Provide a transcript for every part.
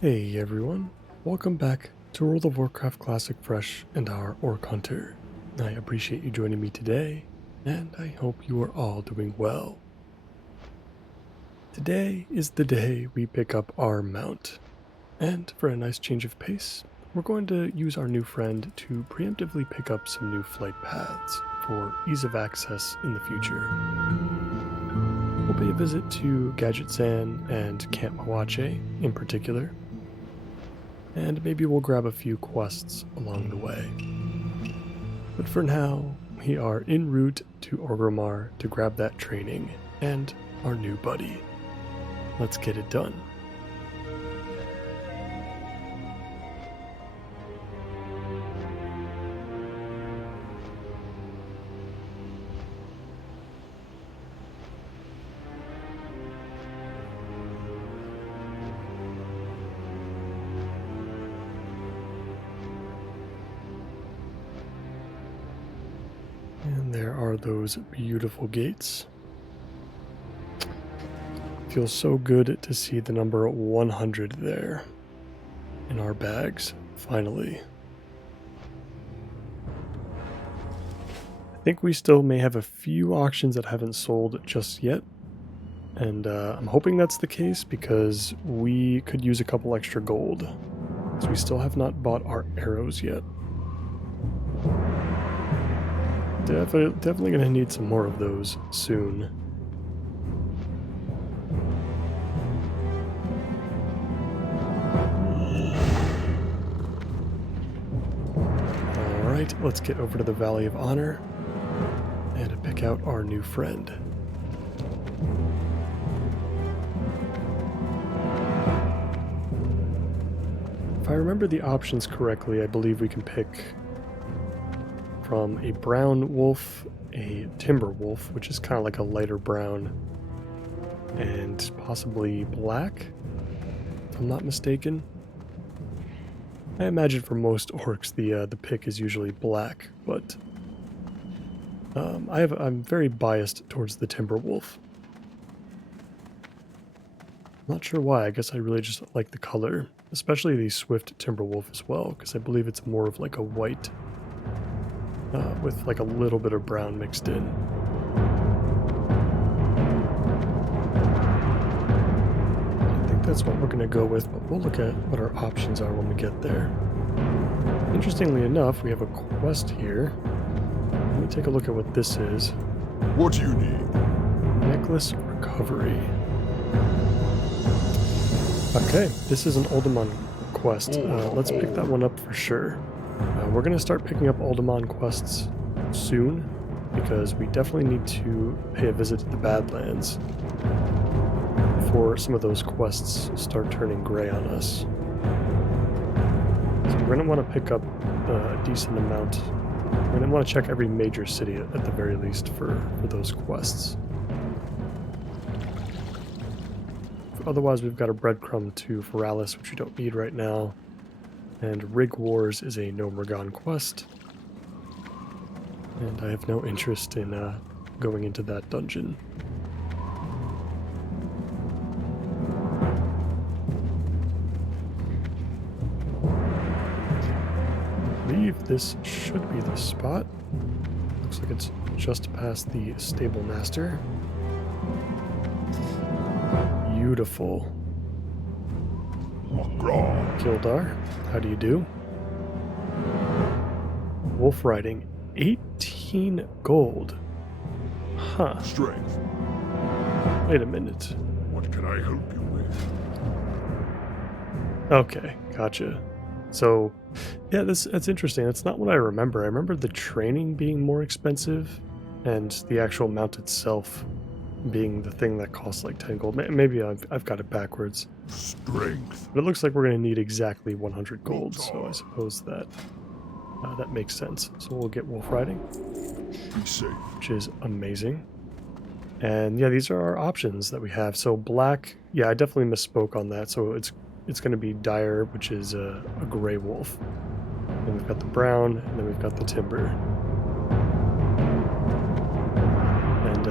Hey everyone, welcome back to World of Warcraft Classic Fresh and our Orc Hunter. I appreciate you joining me today, and I hope you are all doing well. Today is the day we pick up our mount, and for a nice change of pace, we're going to use our new friend to preemptively pick up some new flight paths for ease of access in the future. We'll pay a visit to Gadget Zan and Camp Mawache in particular, and maybe we'll grab a few quests along the way. But for now, we are en route to Orgrimmar to grab that training and our new buddy. Let's get it done. And there are those beautiful gates. Feels so good to see the number 100 there in our bags, finally. I think we still may have a few auctions that haven't sold just yet, and I'm hoping that's the case because we could use a couple extra gold, so we still have not bought our arrows yet. Definitely going to need some more of those soon. Alright, let's get over to the Valley of Honor and pick out our new friend. If I remember the options correctly, I believe we can pick from a brown wolf, a timber wolf, which is kind of like a lighter brown, and possibly black, if I'm not mistaken. I imagine for most orcs the pick is usually black, but I'm very biased towards the timber wolf. Not sure why. I guess I really just like the color, especially the swift timber wolf as well, because I believe it's more of like a white. With like a little bit of brown mixed in. I think that's what we're going to go with, but we'll look at what our options are when we get there. Interestingly enough, we have a quest here. Let me take a look at what this is. What do you need? Necklace Recovery. Okay, this is an Uldaman quest. Let's pick that one up for sure. We're going to start picking up Uldaman quests soon, because we definitely need to pay a visit to the Badlands before some of those quests start turning gray on us. So we're going to want to pick up a decent amount. We're going to want to check every major city at the very least for those quests. Otherwise, we've got a breadcrumb to Feralis, which we don't need right now. And Rig Wars is a No Morgan quest. And I have no interest in going into that dungeon. I believe this should be the spot. Looks like it's just past the Stable Master. Beautiful. Kildar, how do you do? Wolf riding, 18 gold. Huh. Strength. Wait a minute. What can I help you with? Okay, gotcha. So, yeah, that's interesting. That's not what I remember. I remember the training being more expensive and the actual mount itself being the thing that costs like 10 gold. Maybe I've got it backwards. Strength. But it looks like we're going to need exactly 100 gold, so I suppose that that makes sense. So we'll get wolf riding, Be safe. which is amazing. And yeah, these are our options that we have. So black, yeah, I definitely misspoke on that. So it's going to be dire, which is a gray wolf. Then we've got the brown, and then we've got the timber. And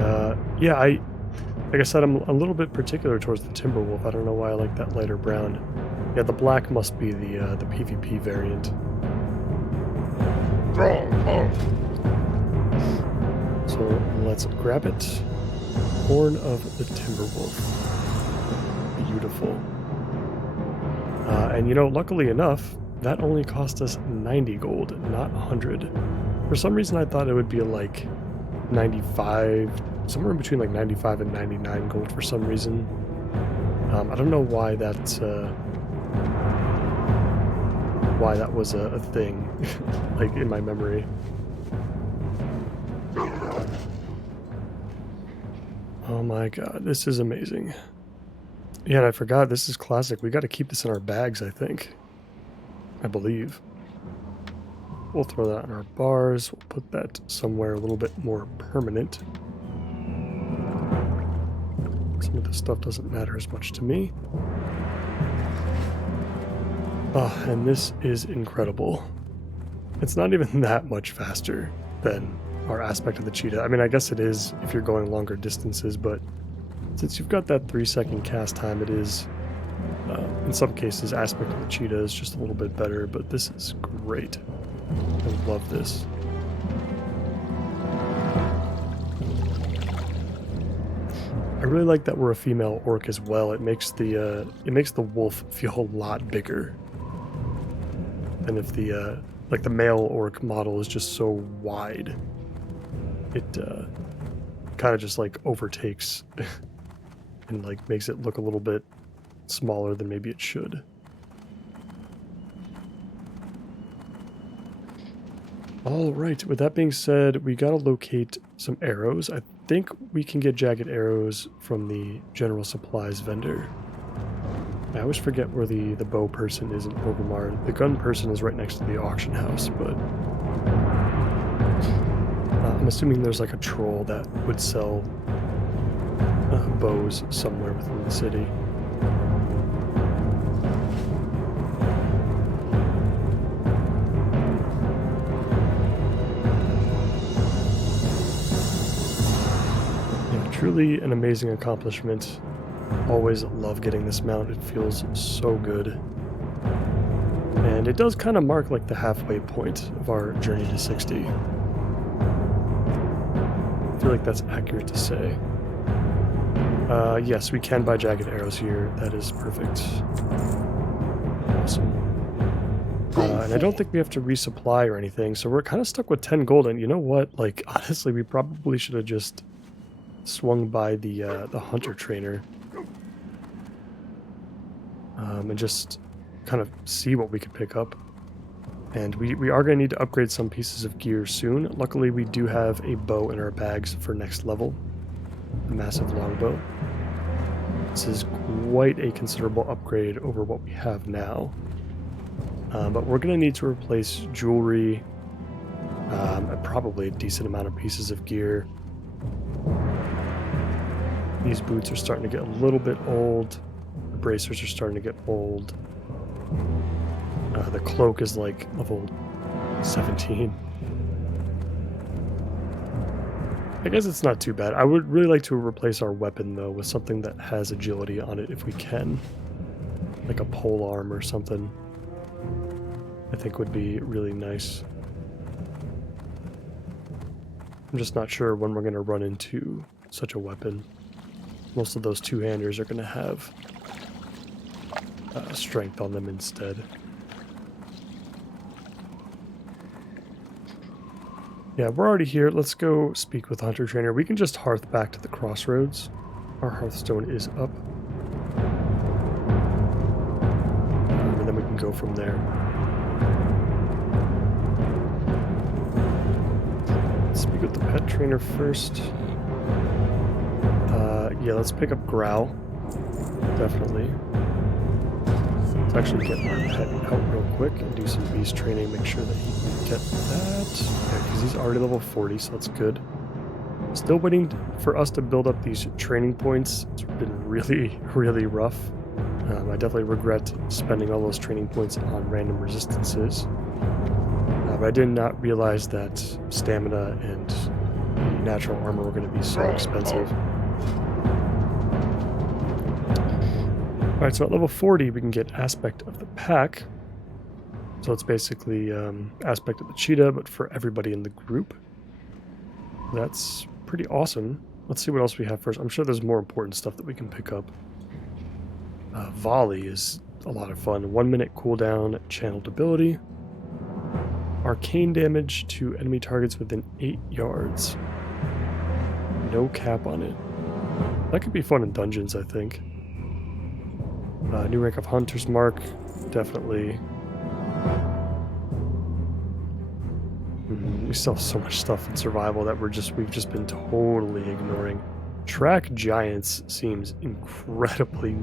yeah, Like I said, I'm a little bit particular towards the Timberwolf. I don't know why I like that lighter brown. Yeah, the black must be the PvP variant. So let's grab it. Horn of the Timberwolf. Beautiful. And you know, luckily enough, that only cost us 90 gold, not 100. For some reason, I thought it would be like 95, somewhere in between like 95 and 99 gold for some reason. I don't know why that was a thing, like in my memory. Oh my god, this is amazing. Yeah, and I forgot, this is classic. We got to keep this in our bags, I think. I believe. We'll throw that in our bars. We'll put that somewhere a little bit more permanent. Some of this stuff doesn't matter as much to me. Oh, and this is incredible. It's not even that much faster than our aspect of the cheetah. I mean, I guess it is if you're going longer distances, but since you've got that 3-second cast time, it is, in some cases, aspect of the cheetah is just a little bit better, but this is great. I love this. I really like that we're a female orc as well. It makes the wolf feel a lot bigger than if the like the male orc model is just so wide. It kind of just like overtakes and like makes it look a little bit smaller than maybe it should. All right, with that being said, we gotta locate some arrows. I think we can get jagged arrows from the general supplies vendor. I always forget where the bow person is in Orgrimmar. The gun person is right next to the auction house, but I'm assuming there's like a troll that would sell bows somewhere within the city. Yeah, truly an amazing accomplishment. Always love getting this mount. It feels so good. And it does kind of mark like the halfway point of our journey to 60. I feel like that's accurate to say. Yes, we can buy jagged arrows here. That is perfect. Awesome. And I don't think we have to resupply or anything, so we're kind of stuck with 10 gold. And you know what? Like, honestly, we probably should have just swung by the hunter trainer. And just kind of see what we could pick up. And we are going to need to upgrade some pieces of gear soon. Luckily, we do have a bow in our bags for next level. A massive longbow. This is quite a considerable upgrade over what we have now. But we're going to need to replace jewelry, and probably a decent amount of pieces of gear. These boots are starting to get a little bit old. The bracers are starting to get old. The cloak is like level 17. I guess it's not too bad. I would really like to replace our weapon though with something that has agility on it if we can. Like a pole arm or something. I think would be really nice. I'm just not sure when we're going to run into such a weapon. Most of those two-handers are going to have strength on them instead. Yeah, we're already here. Let's go speak with the Hunter Trainer. We can just hearth back to the crossroads. Our hearthstone is up. And then we can go from there. Let's speak with the pet trainer first. Yeah, let's pick up Growl. Definitely. Let's actually get our pet out real quick and do some beast training. Make sure that he can get that. Yeah, because he's already level 40, so that's good. Still waiting for us to build up these training points. It's been really, really rough. I definitely regret spending all those training points on random resistances. But I did not realize that stamina and natural armor were going to be so expensive. Alright, so at level 40 we can get Aspect of the Pack. So it's basically Aspect of the Cheetah, but for everybody in the group. That's pretty awesome. Let's see what else we have first. I'm sure there's more important stuff that we can pick up. Volley is a lot of fun. 1 minute cooldown, channeled ability. Arcane damage to enemy targets within 8 yards. No cap on it. That could be fun in dungeons, I think. New rank of Hunter's Mark, definitely. We still have so much stuff in survival that we've just been totally ignoring. Track Giants seems incredibly...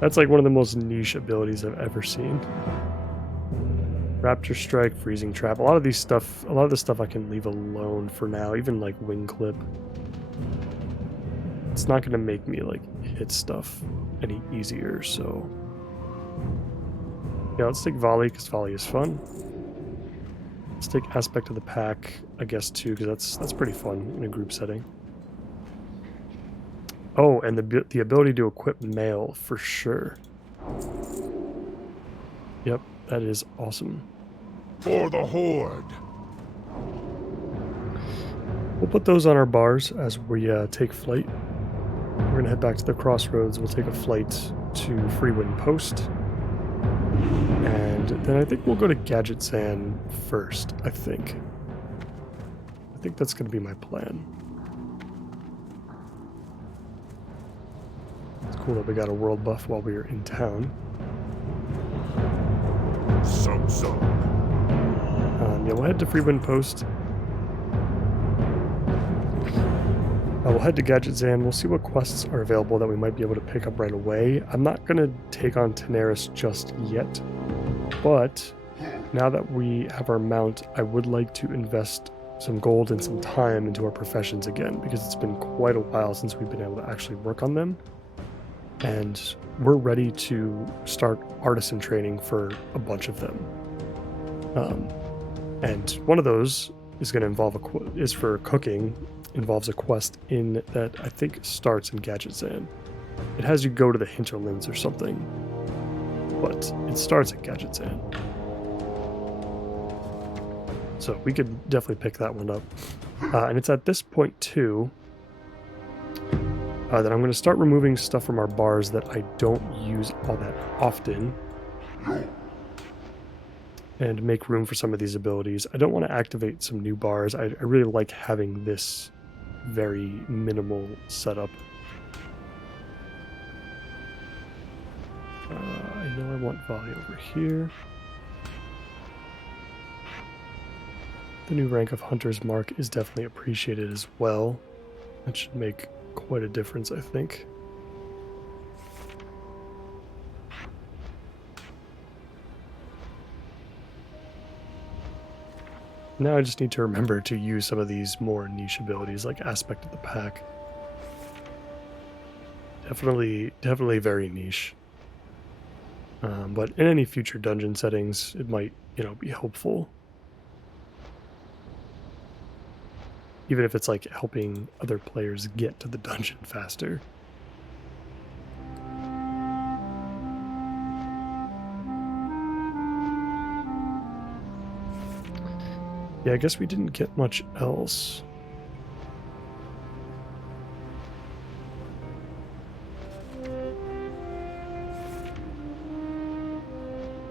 That's like one of the most niche abilities I've ever seen. Raptor Strike, Freezing Trap. A lot of the stuff I can leave alone for now, even like Wing Clip. It's not going to make me like hit stuff any easier, so... Yeah, let's take Volley, because Volley is fun. Let's take Aspect of the Pack, I guess, too, because that's pretty fun in a group setting. Oh, and the ability to equip mail, for sure. Yep, that is awesome. For the Horde! We'll put those on our bars as we take flight. We're going to head back to the crossroads. We'll take a flight to Freewind Post. And then I think we'll go to Gadget Zan first, I think. I think that's going to be my plan. It's cool that we got a world buff while we were in town. Yeah, we'll head to Freewind Post. We'll head to Gadget Zan. We'll see what quests are available that we might be able to pick up right away. I'm not going to take on Tanaris just yet, but now that we have our mount, I would like to invest some gold and some time into our professions again, because it's been quite a while since we've been able to actually work on them. And we're ready to start artisan training for a bunch of them. And one of those is going to involve is for cooking. Involves a quest in that I think starts in Gadget Zan. It has you go to the hinterlands or something, but it starts at Gadget Zan. So we could definitely pick that one up. And it's at this point too that I'm going to start removing stuff from our bars that I don't use all that often, and make room for some of these abilities. I don't want to activate some new bars. I really like having this very minimal setup. I know I want Volley over here. The new rank of Hunter's Mark is definitely appreciated as well. That should make quite a difference, I think. Now I just need to remember to use some of these more niche abilities like Aspect of the Pack. Definitely very niche. But in any future dungeon settings, it might, be helpful. Even if it's like helping other players get to the dungeon faster. Yeah, I guess we didn't get much else.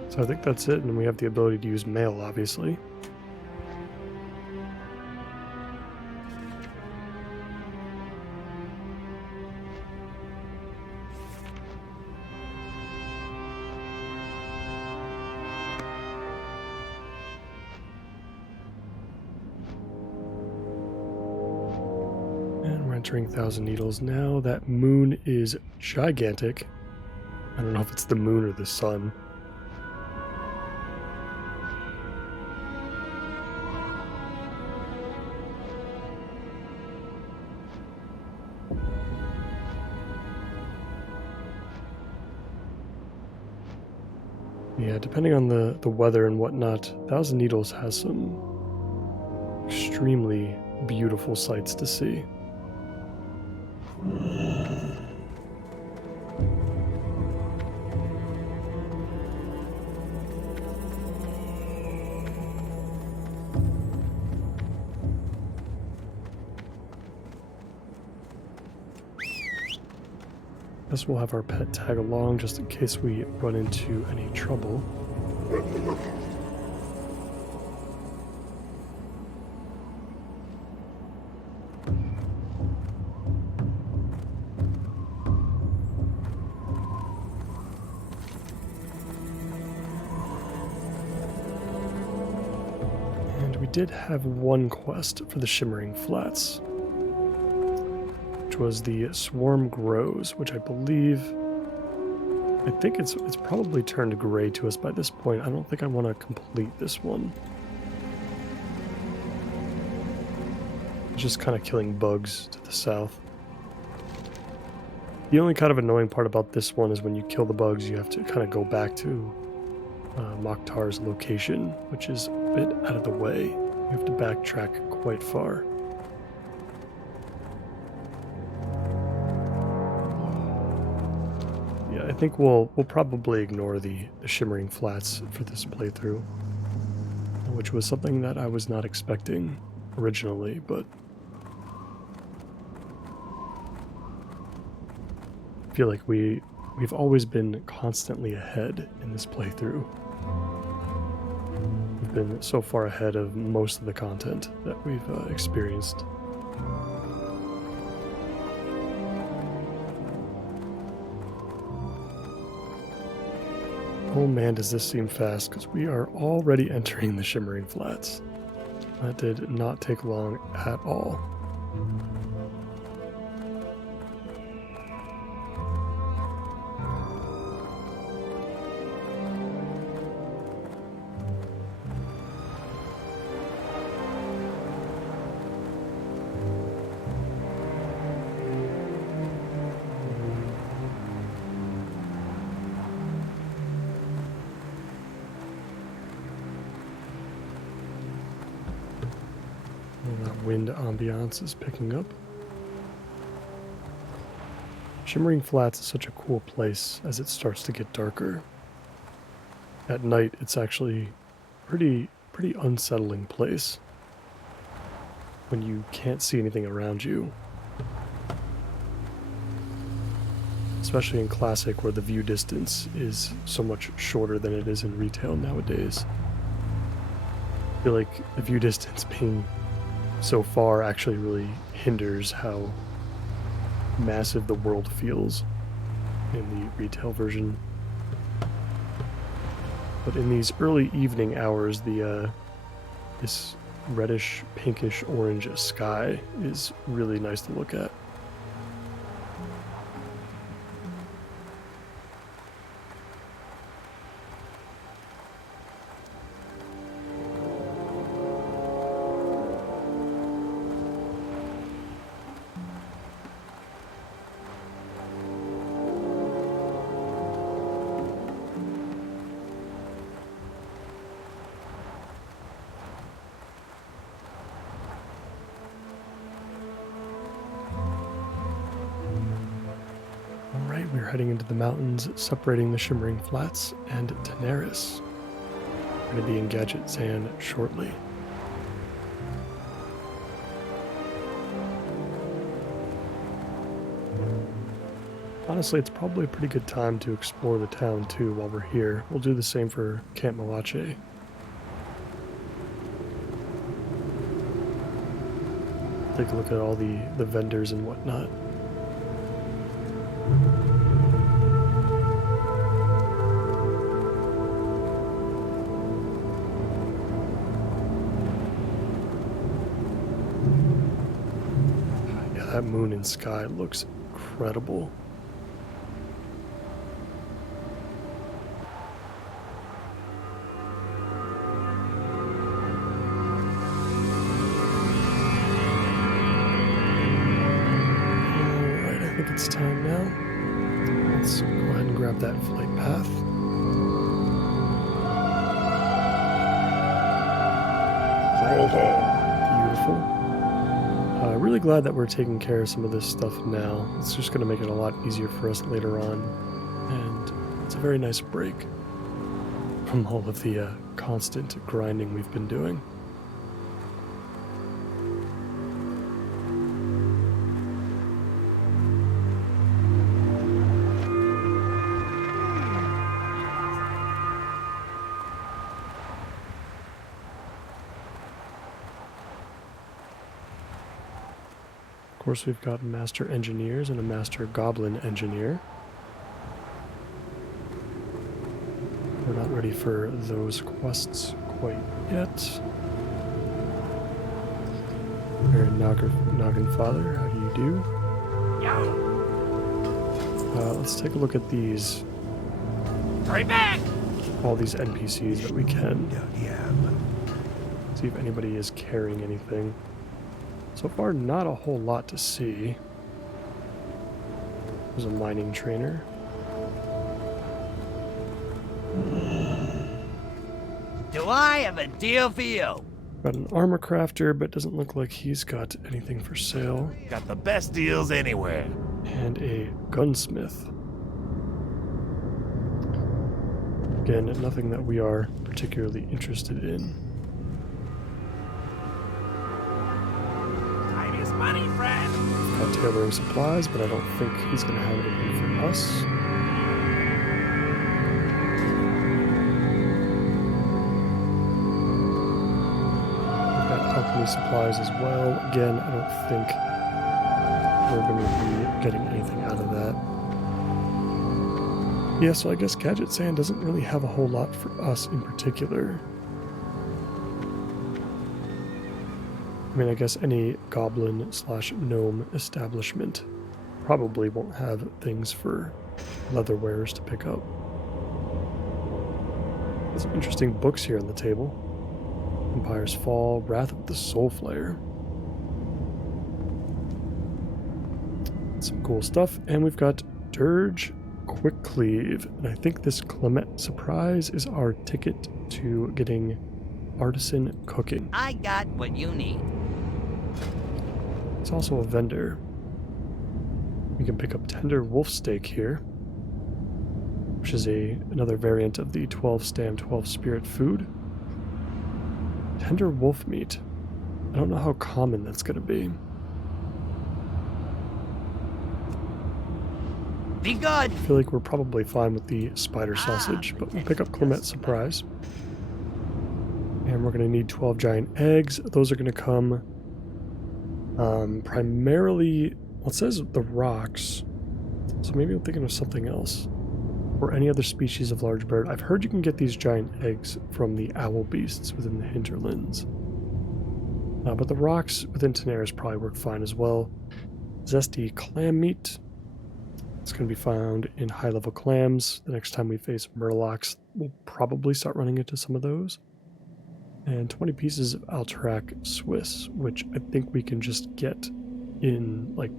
So I think that's it, and we have the ability to use mail, obviously. Entering 1,000 Needles now. That moon is gigantic. I don't know if it's the moon or the sun. Yeah, depending on the weather and whatnot, 1,000 Needles has some extremely beautiful sights to see. Guess we'll have our pet tag along just in case we run into any trouble. And we did have one quest for the Shimmering Flats, which was the Swarm Grows, which I think it's probably turned gray to us by this point. I don't think I want to complete this one. Just kind of killing bugs to the south. The only kind of annoying part about this one is when you kill the bugs, you have to kind of go back to Mokhtar's location, which is a bit out of the way. You have to backtrack quite far. I think we'll probably ignore the Shimmering Flats for this playthrough, which was something that I was not expecting originally, but I feel like we've always been constantly ahead in this playthrough. We've been so far ahead of most of the content that we've experienced. Oh man, does this seem fast, because we are already entering the Shimmering Flats. That did not take long at all. Wind ambiance is picking up. Shimmering Flats is such a cool place as it starts to get darker. At night, it's actually pretty unsettling place when you can't see anything around you. Especially in Classic, where the view distance is so much shorter than it is in retail nowadays. I feel like the view distance being so far actually really hinders how massive the world feels in the retail version. But in these early evening hours, this reddish, pinkish, orange sky is really nice to look at. We're heading into the mountains separating the Shimmering Flats and Daenerys. We're going to be in Gadget Zan shortly. Honestly, it's probably a pretty good time to explore the town too while we're here. We'll do the same for Camp Moache. Take a look at all the vendors and whatnot. That moon and sky looks incredible. Alright, I think it's time now. Let's go ahead and grab that flight path. Beautiful. Really glad that we're taking care of some of this stuff now. It's just going to make it a lot easier for us later on, and it's a very nice break from all of the constant grinding we've been doing. course, we've got master engineers and a master goblin engineer. We're not ready for those quests quite yet. Very Noggin Father, how do you do? Let's take a look at these. Hurry back! All these NPCs that we can. See if anybody is carrying anything. So far, not a whole lot to see. There's a mining trainer. Do I have a deal for you? Got an armor crafter, but doesn't look like he's got anything for sale. Got the best deals anywhere. And a gunsmith. Again, nothing that we are particularly interested in. Time is money, friend. Got tailoring supplies, but I don't think he's going to have anything for us. We've got alchemy supplies as well. Again, I don't think we're going to be getting anything out of that. Yeah, so I guess Gadget Sand doesn't really have a whole lot for us in particular. I mean, I guess any goblin/gnome establishment probably won't have things for leatherwares to pick up. There's some interesting books here on the table. Empire's Fall, Wrath of the Soulflayer. Some cool stuff. And we've got Dirge Quick Cleave, and I think this Clement surprise is our ticket to getting artisan cooking. I got what you need. It's also a vendor. We can pick up tender wolf steak here, which is another variant of the 12 stam 12 spirit food. Tender wolf meat. I don't know how common that's going to be. Be good. I feel like we're probably fine with the spider sausage, but we'll pick up Clement's surprise. And we're going to need 12 giant eggs. Those are going to come primarily, well, it says the rocks, so maybe I'm thinking of something else. Or any other species of large bird. I've heard you can get these giant eggs from the owl beasts within the hinterlands. But the rocks within Tenaris probably work fine as well. Zesty clam meat. It's going to be found in high-level clams. The next time we face murlocs, we'll probably start running into some of those. And 20 pieces of Alterac Swiss, which I think we can just get in, like...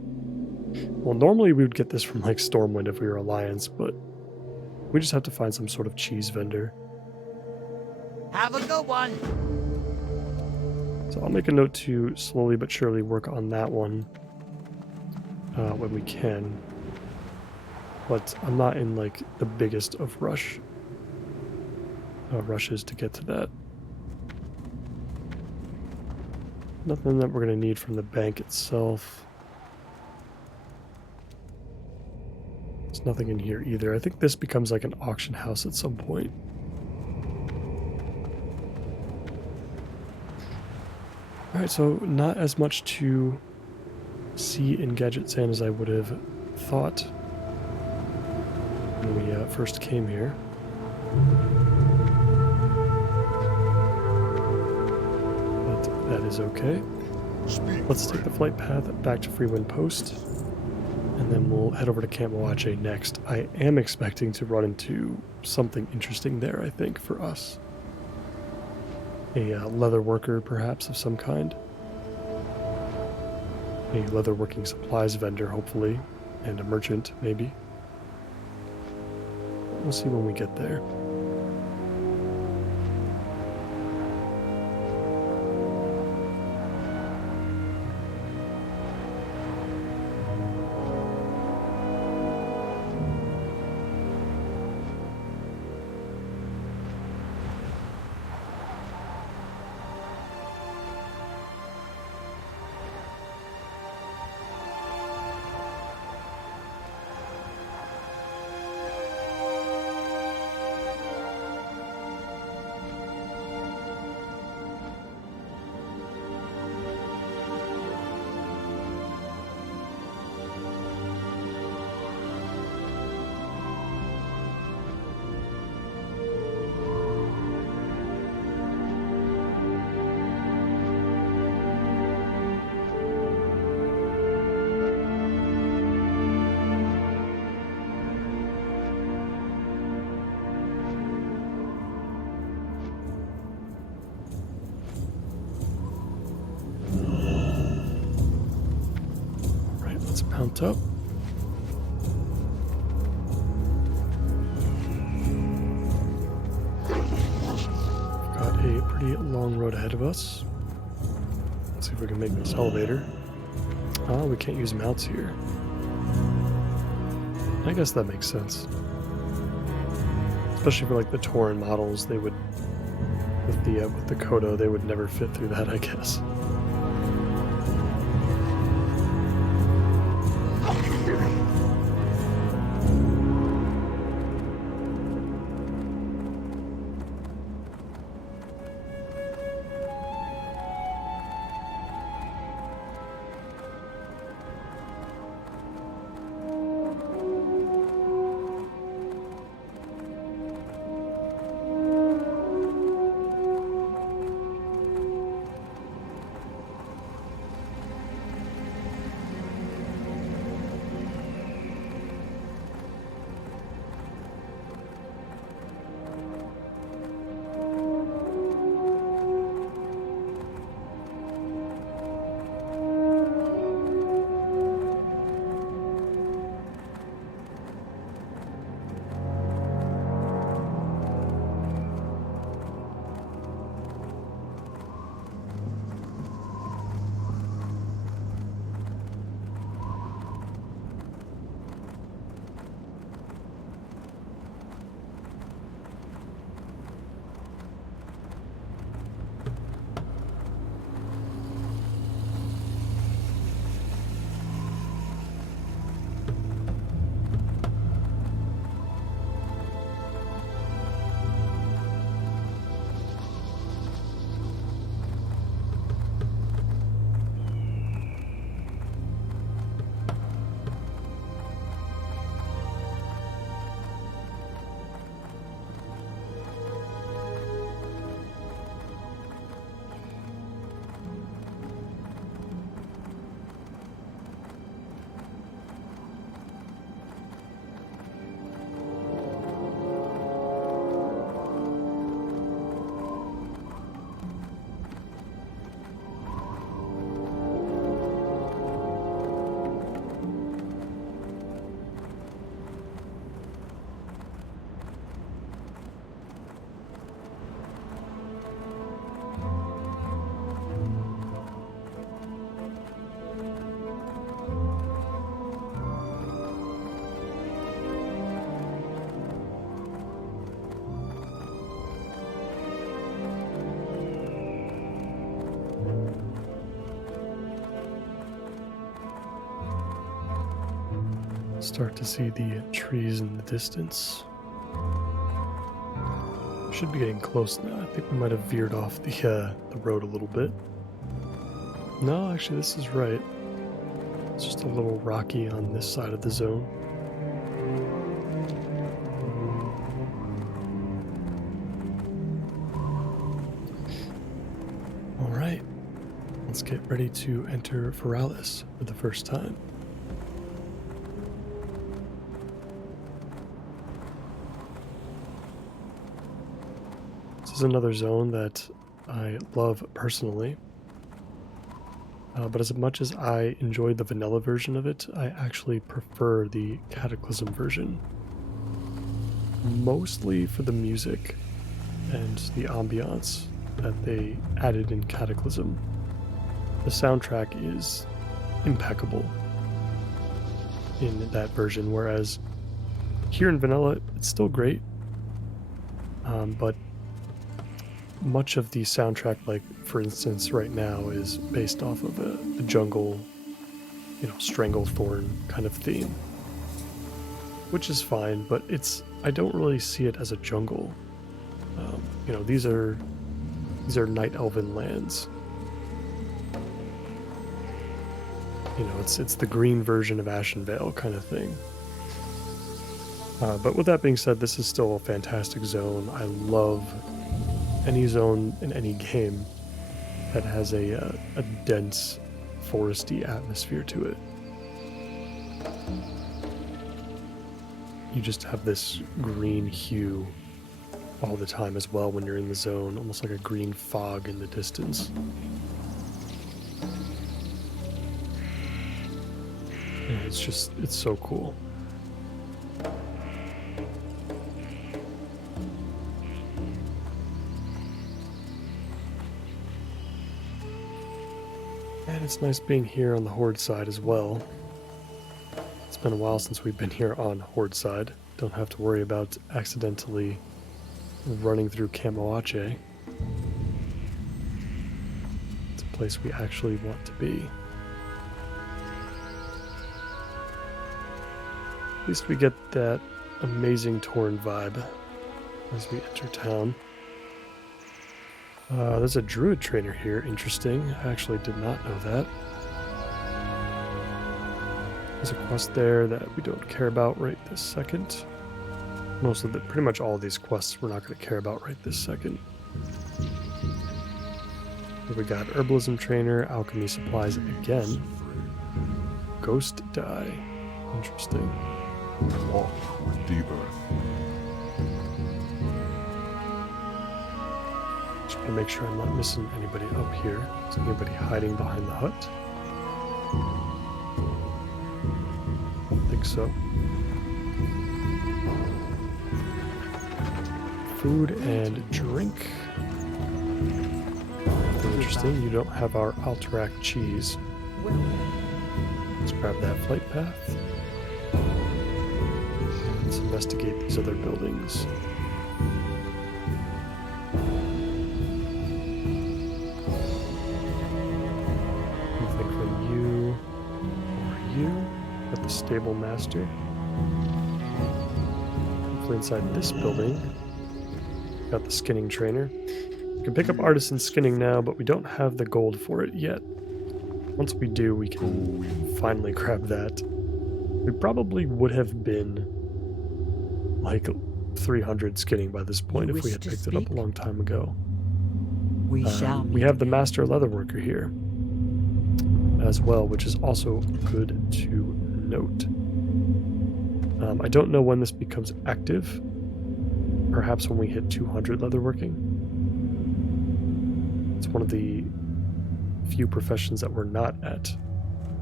Well, normally we would get this from, like, Stormwind if we were Alliance, but we just have to find some sort of cheese vendor. Have a good one. So I'll make a note to slowly but surely work on that one when we can. But I'm not in like the biggest of rushes to get to that. Nothing that we're going to need from the bank itself. There's nothing in here either. I think this becomes like an auction house at some point. Alright, so not as much to see in Gadget Sand as I would have thought when we first came here. But that is okay. Let's take the flight path back to Freewind Post, and then we'll head over to Camp Moache next. I am expecting to run into something interesting there, I think, for us. A leather worker, perhaps, of some kind. A leatherworking supplies vendor, hopefully, and a merchant, maybe. We'll see when we get there. built up. Got a pretty long road ahead of us. Let's see if we can make this elevator. Oh, we can't use mounts here. I guess that makes sense. Especially for like the Tauren models, they would with the Kodo, they would never fit through that, I guess. Start to see the trees in the distance. Should be getting close now. I think we might have veered off the road a little bit. No, actually this is right. It's just a little rocky on this side of the zone. Alright, let's get ready to enter Feralis for the first time. This is another zone that I love personally, but as much as I enjoyed the vanilla version of it, I actually prefer the Cataclysm version. Mostly for the music and the ambiance that they added in Cataclysm. The soundtrack is impeccable in that version, whereas here in vanilla, it's still great, but much of the soundtrack, like for instance right now, is based off of the jungle, Stranglethorn kind of theme, which is fine, but I don't really see it as a jungle. These are night elven lands. It's the green version of Ashenvale kind of thing. But with that being said, this is still a fantastic zone. I love any zone in any game that has a dense foresty atmosphere to it. You just have this green hue all the time as well when you're in the zone, almost like a green fog in the distance. it's so cool. And it's nice being here on the Horde side as well. It's been a while since we've been here on Horde side. Don't have to worry about accidentally running through Camoache. It's a place we actually want to be. At least we get that amazing Tauren vibe as we enter town. There's a druid trainer here. Interesting. I actually did not know that. There's a quest there that we don't care about right this second. Pretty much all of these quests we're not going to care about right this second. Here we got herbalism trainer, alchemy supplies again. Ghost dye. Interesting. Walk with the earth. Just want to make sure I'm not missing anybody up here. Is anybody hiding behind the hut? I don't think so. Food and drink. Nothing interesting. You don't have our Alterac cheese. Let's grab that flight path. Let's investigate these other buildings. Anything from you or you? Got the stable master. Hopefully inside this building. Got the skinning trainer. We can pick up artisan skinning now, but we don't have the gold for it yet. Once we do, we can finally grab that. We probably would have been like 300 skinning by this point if we had picked it up a long time ago. We have the master leatherworker here as well, which is also good to note. I don't know when this becomes active. Perhaps when we hit 200 leatherworking. It's one of the few professions that we're not at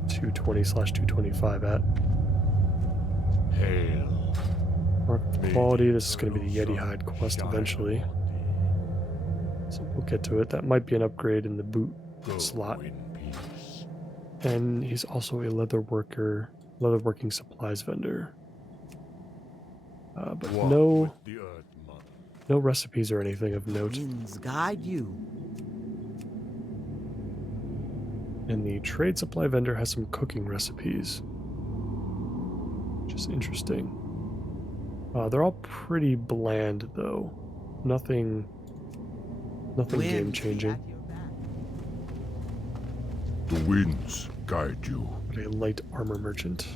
220/225 at. Hail. Mark quality, this is going to be the Yeti hide quest eventually. So we'll get to it. That might be an upgrade in the boot slot. And he's also a leatherworking supplies vendor. But no recipes or anything of note. Winds guide you. And the trade supply vendor has some cooking recipes, which is interesting. They're all pretty bland though. Nothing game changing. The winds guide you. A light armor merchant.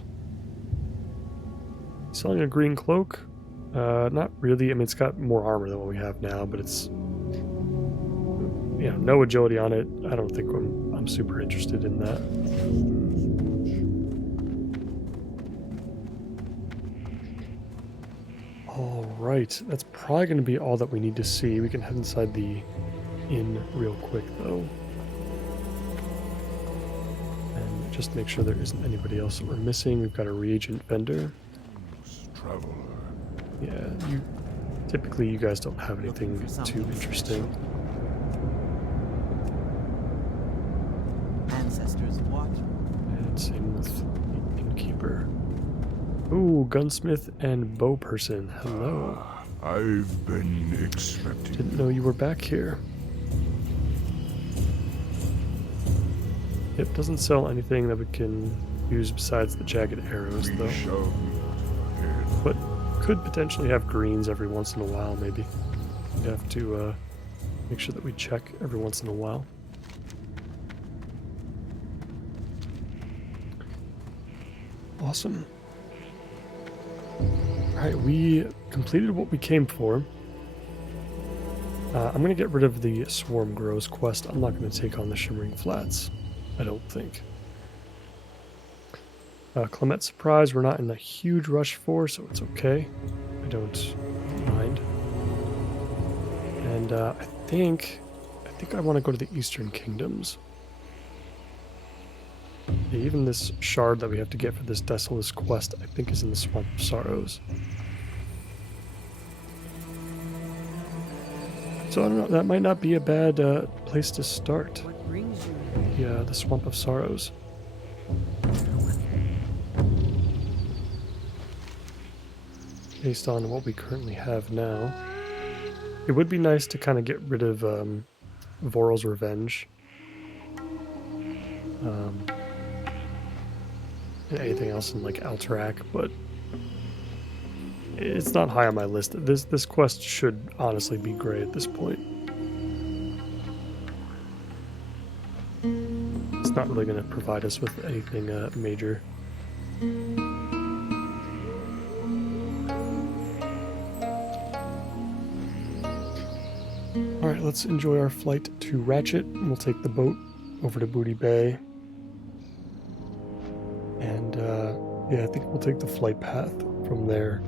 Selling a green cloak? Not really. I mean, it's got more armor than what we have now, but it's, no agility on it. I don't think I'm super interested in that. All right, that's probably going to be all that we need to see. We can head inside the inn real quick, though. And just make sure there isn't anybody else that we're missing. We've got a reagent vendor. Traveler. Yeah, typically you guys don't have anything too interesting. Ancestors watch. And same with the innkeeper. Ooh, gunsmith and bow person. Hello. I've been expecting. Didn't know you were back here. It doesn't sell anything that we can use besides the jagged arrows, though. But could potentially have greens every once in a while, maybe. We have to make sure that we check every once in a while. Awesome. Alright, we completed what we came for. I'm going to get rid of the Swarm Grows quest. I'm not going to take on the Shimmering Flats, I don't think. Clement Surprise, we're not in a huge rush for, so it's okay. I don't mind. And I think I want to go to the Eastern Kingdoms. Yeah, even this shard that we have to get for this Desolus quest, I think is in the Swamp of Sorrows. So I don't know, that might not be a bad place to start. What brings you? Yeah, the Swamp of Sorrows. Based on what we currently have now. It would be nice to kind of get rid of Voral's Revenge. And anything else in like Alterac, but it's not high on my list. This quest should honestly be gray at this point. It's not really going to provide us with anything major. Alright, let's enjoy our flight to Ratchet. We'll take the boat over to Booty Bay. And yeah, I think we'll take the flight path from there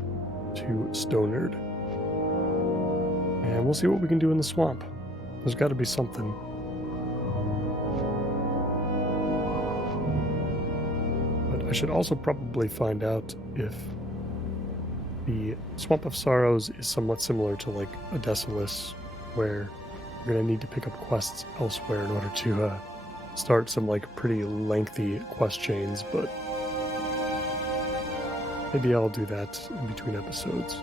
to Stonard. And we'll see what we can do in the swamp. There's got to be something. But I should also probably find out if the Swamp of Sorrows is somewhat similar to like a Desolus, where we're going to need to pick up quests elsewhere in order to start some like pretty lengthy quest chains, but maybe I'll do that in between episodes.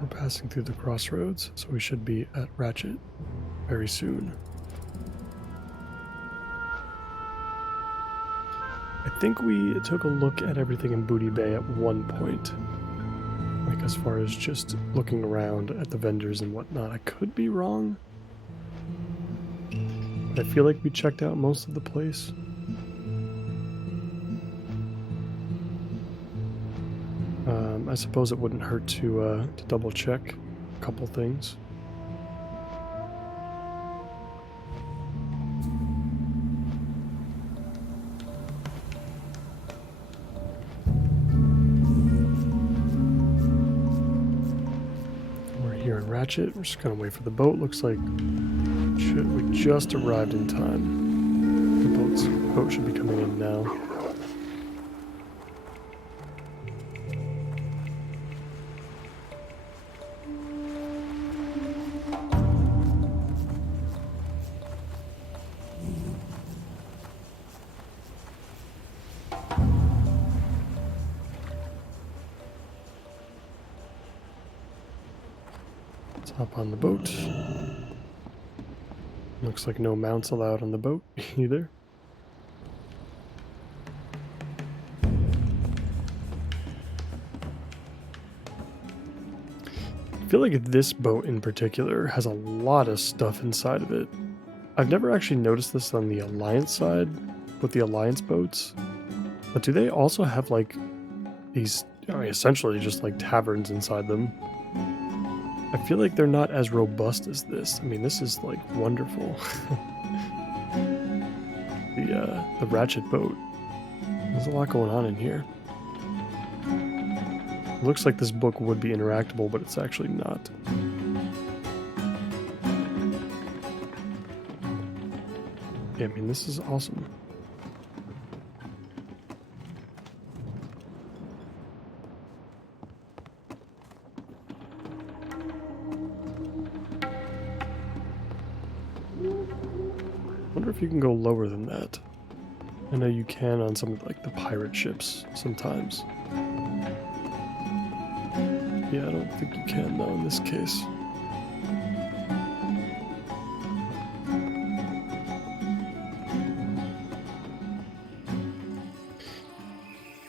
We're passing through the crossroads, so we should be at Ratchet very soon. I think we took a look at everything in Booty Bay at one point. Like as far as just looking around at the vendors and whatnot. I could be wrong. But I feel like we checked out most of the place. I suppose it wouldn't hurt to double check a couple things. We're here in Ratchet. We're just gonna wait for the boat. Looks like we just arrived in time. The boat should be coming in now. Let's hop on the boat. Looks like no mounts allowed on the boat either. I feel like this boat in particular has a lot of stuff inside of it. I've never actually noticed this on the Alliance side with the Alliance boats. But do they also have like these, I mean, essentially just like taverns inside them? I feel like they're not as robust as this. I mean, this is like wonderful. The Ratchet boat. There's a lot going on in here. It looks like this book would be interactable, but it's actually not. Yeah, I mean, this is awesome. I wonder if you can go lower than that. I know you can on some of like the pirate ships sometimes. Yeah, I don't think you can though in this case.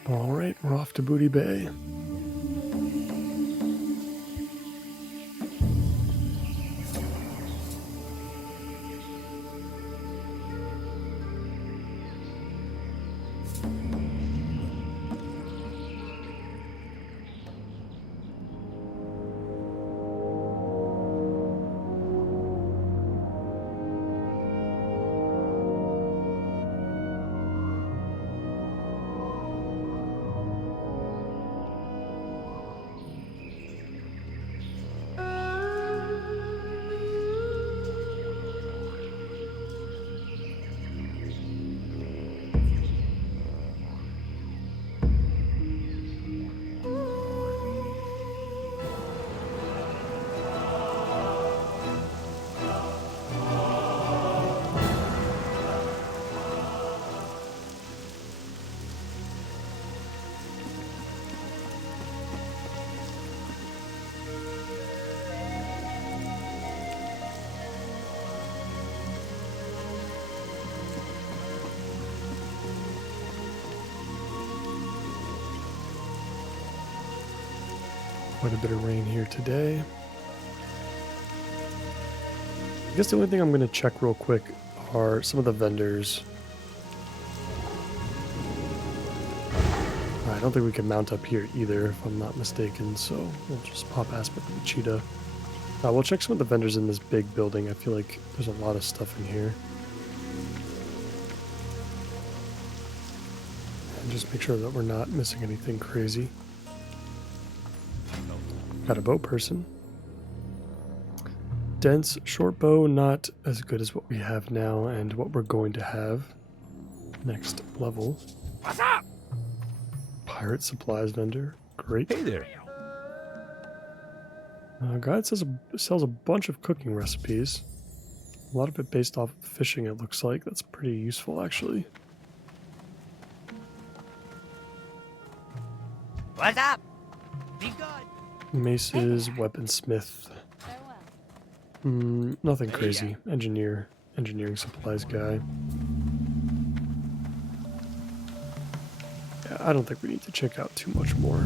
Alright, we're off to Booty Bay. Quite a bit of rain here today. I guess the only thing I'm going to check real quick are some of the vendors. I don't think we can mount up here either, if I'm not mistaken, so we'll just pop Aspect of the Cheetah. We'll check some of the vendors in this big building. I feel like there's a lot of stuff in here. And just make sure that we're not missing anything crazy. Got a bow person. Dense short bow, not as good as what we have now and what we're going to have next level. What's up? Pirate supplies vendor. Great. Hey there. Guide sells a bunch of cooking recipes. A lot of it based off of fishing, it looks like. That's pretty useful, actually. What's up? Be good. Maces, weaponsmith. Nothing crazy. Engineering supplies guy. Yeah, I don't think we need to check out too much more.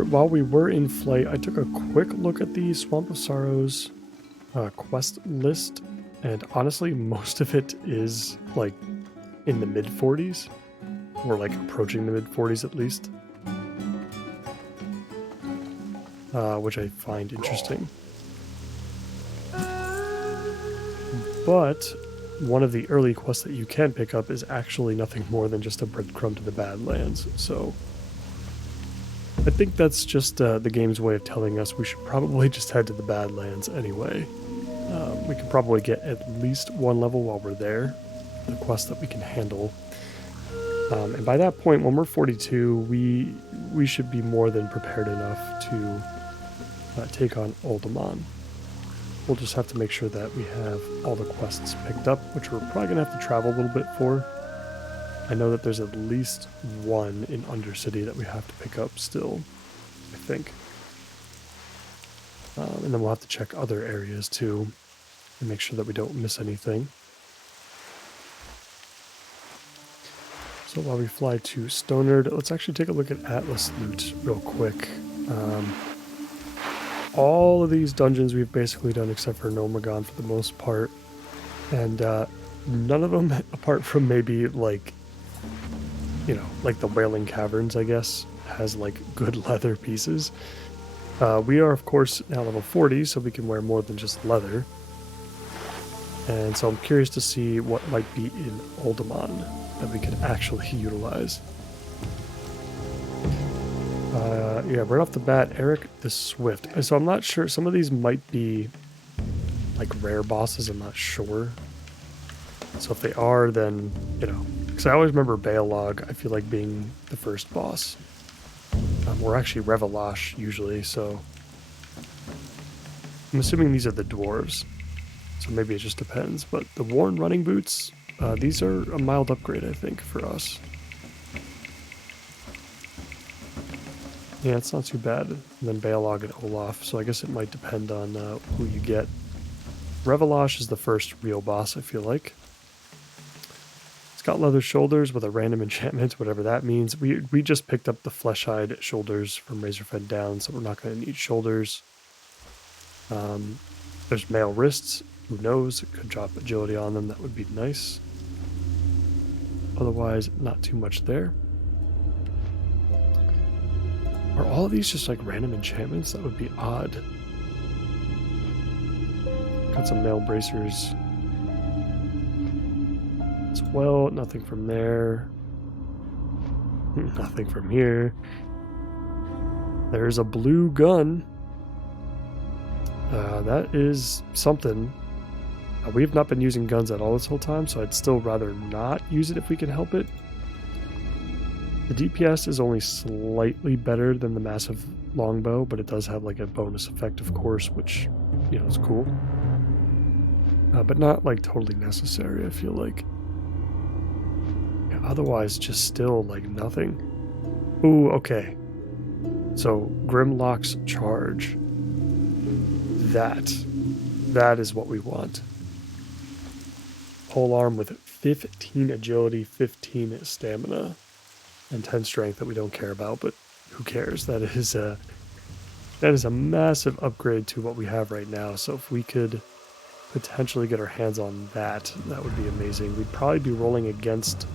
while we were in flight, I took a quick look at the Swamp of Sorrows quest list, and honestly, most of it is like in the mid 40s, or like approaching the mid 40s at least, which I find interesting. But one of the early quests that you can pick up is actually nothing more than just a breadcrumb to the Badlands, so I think that's just the game's way of telling us we should probably just head to the Badlands anyway. We can probably get at least one level while we're there, the quest that we can handle. And by that point, when we're 42, we should be more than prepared enough to take on Uldaman. We'll just have to make sure that we have all the quests picked up, which we're probably going to have to travel a little bit for. I know that there's at least one in Undercity that we have to pick up still, I think. And then we'll have to check other areas too, and make sure that we don't miss anything. So while we fly to Stonard, let's actually take a look at AtlasLoot real quick. All of these dungeons we've basically done except for Nomagon for the most part. And none of them, apart from maybe like, you know, like the Wailing Caverns, I guess, has like good leather pieces. We are, of course, now level 40, so we can wear more than just leather. And so I'm curious to see what might be in Uldaman that we could actually utilize. Yeah, right off the bat, Eric the Swift. So I'm not sure. Some of these might be like rare bosses. I'm not sure. So if they are, then, you know, because I always remember Baelog, I feel like being the first boss. Or actually Revelash usually, so I'm assuming these are the dwarves. So maybe it just depends. But the worn running boots, these are a mild upgrade, I think, for us. Yeah, it's not too bad. And then Baelog and Olaf, so I guess it might depend on who you get. Revelash is the first real boss, I feel like. It's got leather shoulders with a random enchantment, whatever that means. We just picked up the flesh-hide shoulders from Razorfed down, so we're not going to need shoulders. There's mail wrists. Who knows? It could drop agility on them. That would be nice. Otherwise, not too much there. Are all of these just like random enchantments? That would be odd. Got some mail bracers as well. Nothing from there. Nothing from here. There's a blue gun. That is something. We have not been using guns at all this whole time, so I'd still rather not use it if we can help it. The DPS is only slightly better than the massive longbow, but it does have like a bonus effect, of course, which, you know, is cool. But not like totally necessary, I feel like. Yeah, otherwise, just still like nothing. Ooh, okay. So Grimlock's charge. That is what we want. Polearm with 15 agility, 15 stamina, and 10 strength that we don't care about, but who cares? That is a massive upgrade to what we have right now. So if we could potentially get our hands on that, that would be amazing. We'd probably be rolling against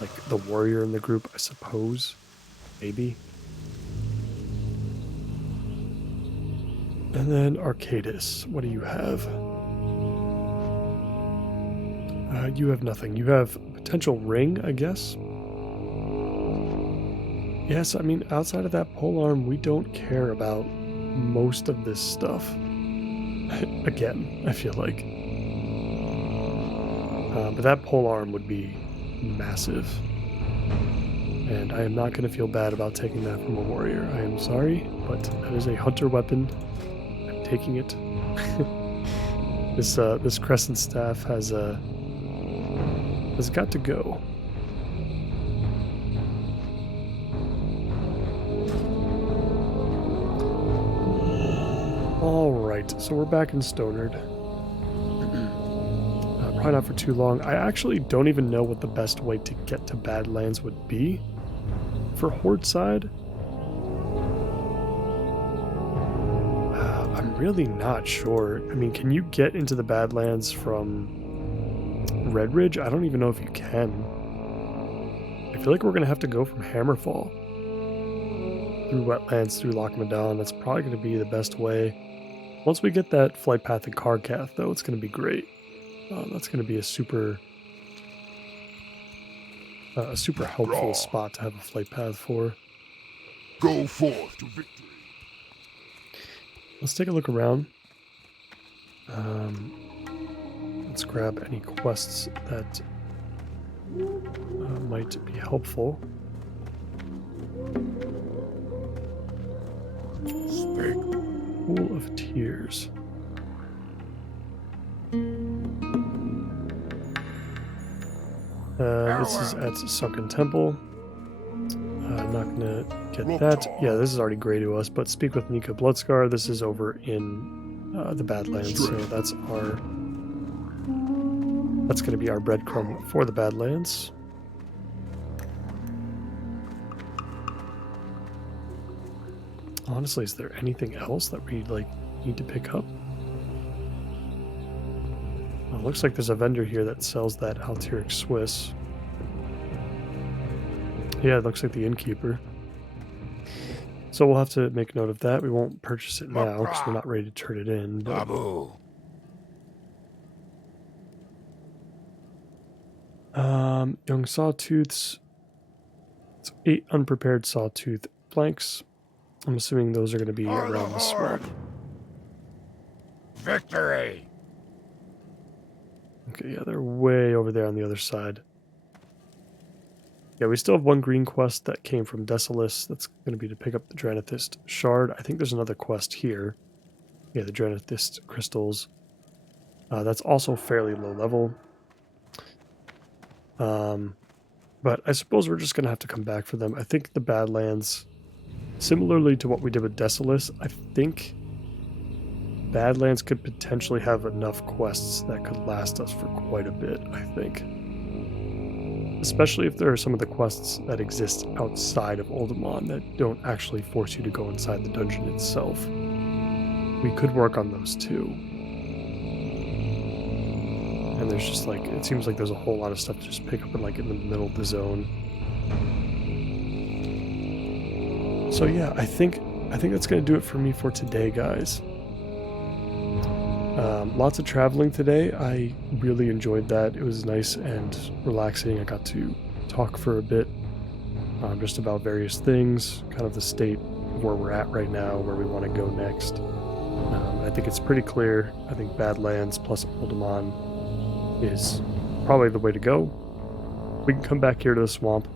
like the warrior in the group, I suppose. Maybe. And then Arcadis, what do you have? You have nothing. You have potential ring, I guess. Yes, I mean, outside of that polearm, we don't care about most of this stuff. Again, I feel like. But that polearm would be massive. And I am not going to feel bad about taking that from a warrior. I am sorry, but that is a hunter weapon. I'm taking it. This crescent staff has got to go. Alright, so we're back in Stonard. Probably not for too long. I actually don't even know what the best way to get to Badlands would be for Horde side. really not sure. I mean, can you get into the Badlands from Red Ridge? I don't even know if you can. I feel like we're going to have to go from Hammerfall through wetlands, through Loch Madon. That's probably going to be the best way. Once we get that flight path in Karkath, though, it's going to be great. That's going to be a super helpful spot to have a flight path for. Go forth to victory. Let's take a look around. Let's grab any quests that might be helpful. Speak. Pool of Tears. This is at Sunken Temple. I'm not gonna get that. Yeah, this is already gray to us, but Speak with Nika Bloodscar. This is over in the Badlands, so that's gonna be our breadcrumb for the Badlands. Honestly, is there anything else that we need to pick up? Well, it looks like there's a vendor here that sells that Alteric Swiss. Yeah, it looks like the innkeeper. So we'll have to make note of that. We won't purchase it now because we're not ready to turn it in. But Babu. Young Sawtooths. It's 8 unprepared Sawtooth planks. I'm assuming those are going to be For the around the swamp. Victory. Okay, yeah, they're way over there on the other side. Yeah, we still have one green quest that came from Desolus. That's going to be to pick up the Dranathist Shard. I think there's another quest here. Yeah, the Dranathist Crystals. That's also fairly low level. But I suppose we're just going to have to come back for them. I think the Badlands, similarly to what we did with Desolus, I think Badlands could potentially have enough quests that could last us for quite a bit, I think. Especially if there are some of the quests that exist outside of Oldemon that don't actually force you to go inside the dungeon itself. We could work on those too. And there's just it seems like there's a whole lot of stuff to just pick up in the middle of the zone. So yeah, I think that's gonna do it for me for today, guys. Lots of traveling today. I really enjoyed that. It was nice and relaxing. I got to talk for a bit just about various things, kind of the state of where we're at right now, where we want to go next. I think it's pretty clear. I think Badlands plus Oldemon is probably the way to go. We can come back here to the swamp,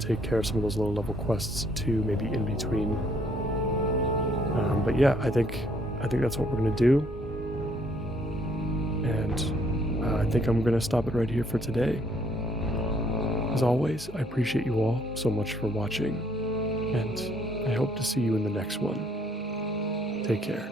take care of some of those lower level quests too, maybe in between. But yeah, I think that's what we're gonna do. And I think I'm going to stop it right here for today. As always, I appreciate you all so much for watching, and I hope to see you in the next one. Take care.